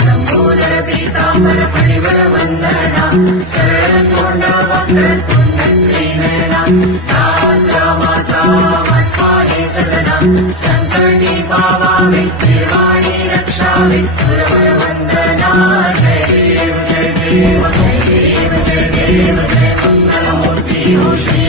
लंबोदर पीतांबर फणिवर वंदना सरळ सोंड वक्र तुंड नयना दास रामाचा वाटपाहे सदना संकटी पावावे निर्वाणी रक्षावे सुरवर वंदना जय देव जय देव जय देव जय देव जय मंगलमूर्ती श्री